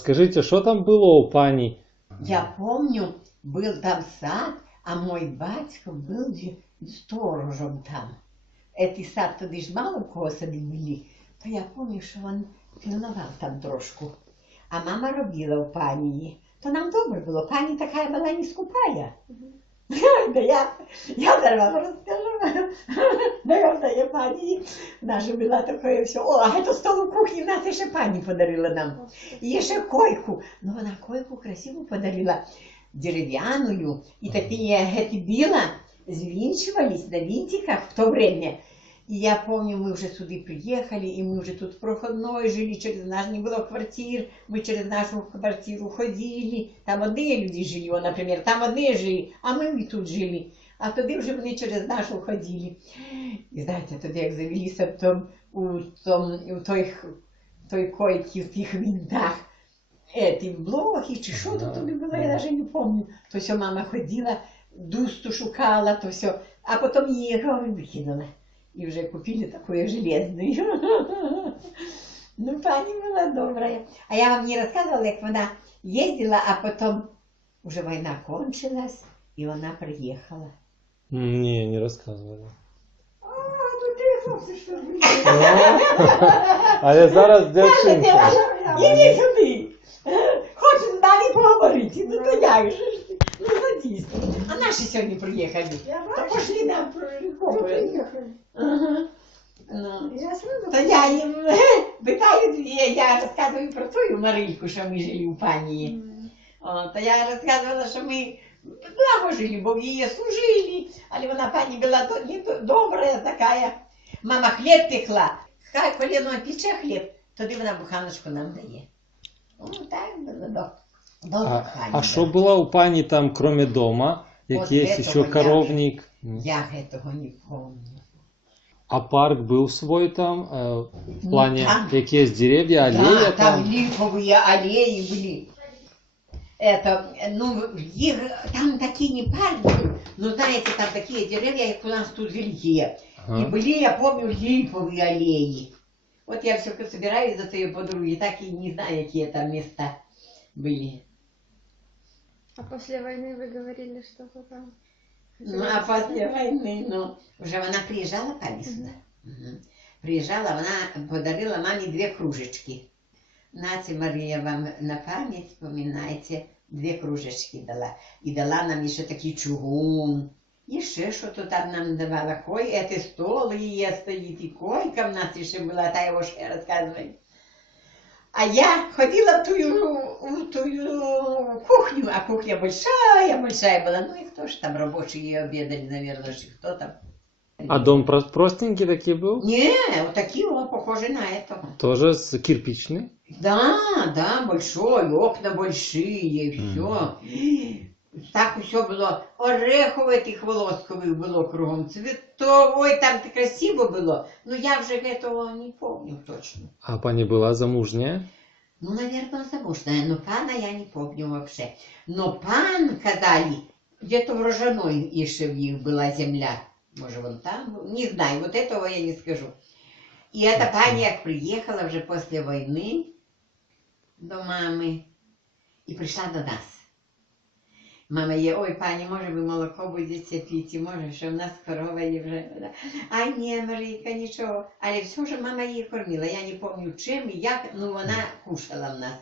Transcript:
расскажите, что там было у пани? Я помню, был там сад, а мой батько был сторожем там. Этий сад тоді ж мало в кого сади були, то я пам'ятаю, що він пильнував там трошку. А мама робила у пані. То нам добре було, пані така була не скупая. Да я зараз вам розкажу. Наверное, пані наша була такою все. О, а це стол у кухні в нас ще пані подарила нам. І ще койку. Ну вона койку красиву подарила, дерев'яною. І такі гети біла звинчивались на винтиках в то время. И я помню, мы уже сюда приехали, и мы уже тут в проходной жили, через наш, не было квартир, мы через нашу квартиру ходили, там одни люди жили, например, там одни жили, а мы и тут жили, а тоді вже вони через нашу ходили. І знаєте, тоді як завелися у той койці, в тих винтах, эти блохи, чи що тут тобі було, я навіть не помню, то все мама ходила, дусту шукала, то все, а потім її викинула. И уже купили такую железную. Ну, пани была добрая. А я вам не рассказывала, как она ездила, а потом уже война кончилась, и она приехала. Не рассказывали. А, ну ты, хлопцы, что вы? А я зараз дівчинка. Іди сюди. Хочеш далі поговорити? Ну то як же ж ти? Ну садись. А наші сьогодні приїхали. То пошли нам приїхали. Ага. Ну, то я їм питаю, я розказую про ту Марильку, що ми жили у пані. То я розказувала, що ми благо жили, бо в її служили, але вона пані була добра така. Мама хліб пекла, хай коліно пече хліб, тоді вона буханочку нам дає. Ну, так було добре. А що було у пані там, кроме дома? Якийсь ще коровник? Я этого не помню. А парк был свой там, в плане, какие деревья, аллеи? Да, там липовые аллеи были. Это, ну, там такие не парк был, но знаете, там такие деревья, как у нас тут великие. И были, я помню, липовые аллеи. Вот я все собираюсь за своей подруги, так и не знаю, какие там места были. А после войны вы говорили, что-то там... Ну, а после войны, ну, уже она приезжала, пані, сюда. Приезжала, она подарила маме 2 кружечки. Нате, Мария, вам на память, поминайте, 2 кружечки дала. И дала нам еще такий чугун. Еще что-то там нам давала. Это стол ее стоит, и койка у нас еще была, та его ще рассказывает. А я ходила в ту кухню, а кухня большая была. Ну и кто ж там рабочие обедали, наверное, кто там. А дом простенький такой был? Не, вот такие вот, похожи на это. Тоже кирпичный? Да, большой, окна большие, все. Так все было. Орехове тих волоскових було кругом. Цветовой, там красиво было. Но я уже этого не помню точно. А пани была замужняя? Ну, наверное, замужняя. Но пана я не помню вообще. Но пан, казали, где-то в Рожаной еще в них была земля. Может, вон там был. Не знаю, вот этого я не скажу. И эта пани, как приехала уже после войны до мамы и пришла до нас. Мама є, ой, пані, може ви молоко будете пити, може, що в нас корова є вже. А ні, Марійка, нічого. Але все ж мама її кормила. Я не пам'ятаю чим і як, ну вона кушала в нас.